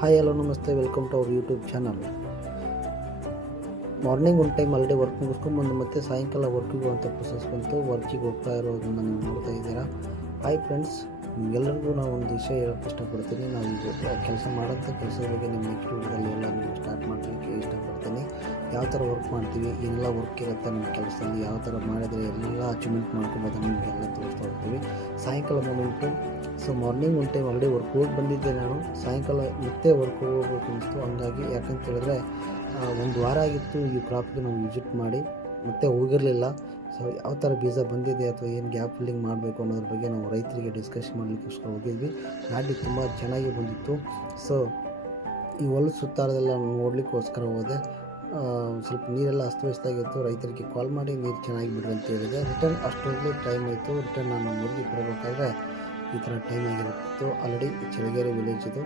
Hi hello ನಮಸ್ತೆ, welcome to our YouTube channel. Morning ಒಂದು time already work ಮುಗಿಸ್ಕೊಂಡ್ಬಂದು ಮತ್ತೆ ಸಾಯಂಕಾಲ ವರ್ಕಿಗೆ ಅಂತ ಪ್ರೊಸೆಸ್ ಬಂತು. ವರ್ಕಿಗೆ ಹೋಗ್ತಾ ಇರೋದನ್ನು ನೀವು ನೋಡ್ತಾ ಇದ್ದೀರಾ. ಹಾಯ್ ಫ್ರೆಂಡ್ಸ್, ನಿಮಗೆಲ್ಲರಿಗೂ ನಾವು ಒಂದು ವಿಷಯ ಹೇಳೋಕ್ಕೆ ಇಷ್ಟಪಡ್ತೀನಿ. ನಾವು ಈಗ ಕೆಲಸ ಮಾಡೋಂಥ ಕೆಲಸದ ಬಗ್ಗೆ ನಿಮ್ಮ ನೆಕ್ಸ್ಟ್ ವಿಡಿಯೋದಲ್ಲಿ ಎಲ್ಲ ನೀವು ಸ್ಟಾರ್ಟ್ ಮಾಡಲಿಕ್ಕೆ ಇಷ್ಟಪಡ್ತೀನಿ. ಯಾವ ಥರ ವರ್ಕ್ ಮಾಡ್ತೀವಿ, ಏನೆಲ್ಲ ವರ್ಕ್ ಇರುತ್ತೆ ನಮ್ಮ ಕೆಲಸದಲ್ಲಿ, ಯಾವ ಥರ ಮಾಡಿದರೆ ಎಲ್ಲ ಅಚೀವ್ಮೆಂಟ್ ಮಾಡ್ಕೊಬೋದು ನಿಮಗೆಲ್ಲ ತೋರಿಸ್ತಾ ಹೋಗ್ತೀವಿ. ಸಾಯಂಕಾಲ ಮೂಮೆಂಟು. ಸೊ ಮಾರ್ನಿಂಗ್ ಒಂದು ಟೈಮ್ ಆಲ್ರೆಡಿ ವರ್ಕ್ ಹೋಗಿ ಬಂದಿದ್ದೆ ನಾನು. ಸಾಯಂಕಾಲ ಮತ್ತೆ ವರ್ಕ್ ಹೋಗ್ಬೇಕು ಅನಿಸ್ತು. ಹಂಗಾಗಿ ಯಾಕಂತ ಹೇಳಿದ್ರೆ ಒಂದು ವಾರ ಆಗಿತ್ತು ಈ ಕ್ರಾಪ್ಗೆ ನಾವು ವಿಸಿಟ್ ಮಾಡಿ, ಮತ್ತೆ ಹೋಗಿರಲಿಲ್ಲ. ಸೊ ಯಾವ ಥರ ಬೀಜ ಬಂದಿದೆ ಅಥವಾ ಏನು ಗ್ಯಾಪ್ ಫಿಲ್ಲಿಂಗ್ ಮಾಡಬೇಕು ಅನ್ನೋದ್ರ ಬಗ್ಗೆ ನಾವು ರೈತರಿಗೆ ಡಿಸ್ಕಸ್ ಮಾಡಲಿಕ್ಕೋಸ್ಕರ ಹೋಗಿದ್ವಿ. ನಾಟಿ ತುಂಬ ಚೆನ್ನಾಗಿ ಬಂದಿತ್ತು. ಸೊ ಈ ಹೊಲದ ಸುತ್ತಾರದೆಲ್ಲ ನೋಡಲಿಕ್ಕೋಸ್ಕರ ಹೋದೆ. ಸ್ವಲ್ಪ ನೀರೆಲ್ಲ ಅಸ್ತವ್ಯಸ್ತಾಗಿತ್ತು. ರೈತರಿಗೆ ಕಾಲ್ ಮಾಡಿ ನೀರು ಚೆನ್ನಾಗಿ ಬಿಡ್ರಿ ಅಂತ ಹೇಳಿದೆ. ರಿಟರ್ನ್ ಅಷ್ಟೊಂದು ಟೈಮ್ ಆಯಿತು. ರಿಟರ್ನ್ ನಾನು ಊರಿಗೆ ಬರಬೇಕಾದ್ರೆ ಈ ಥರ ಟೈಮ್ ಆಗಿರುತ್ತಿತ್ತು. ಆಲ್ರೆಡಿ ಚಳಗೇರಿ ವಿಲೇಜ್ ಇದು.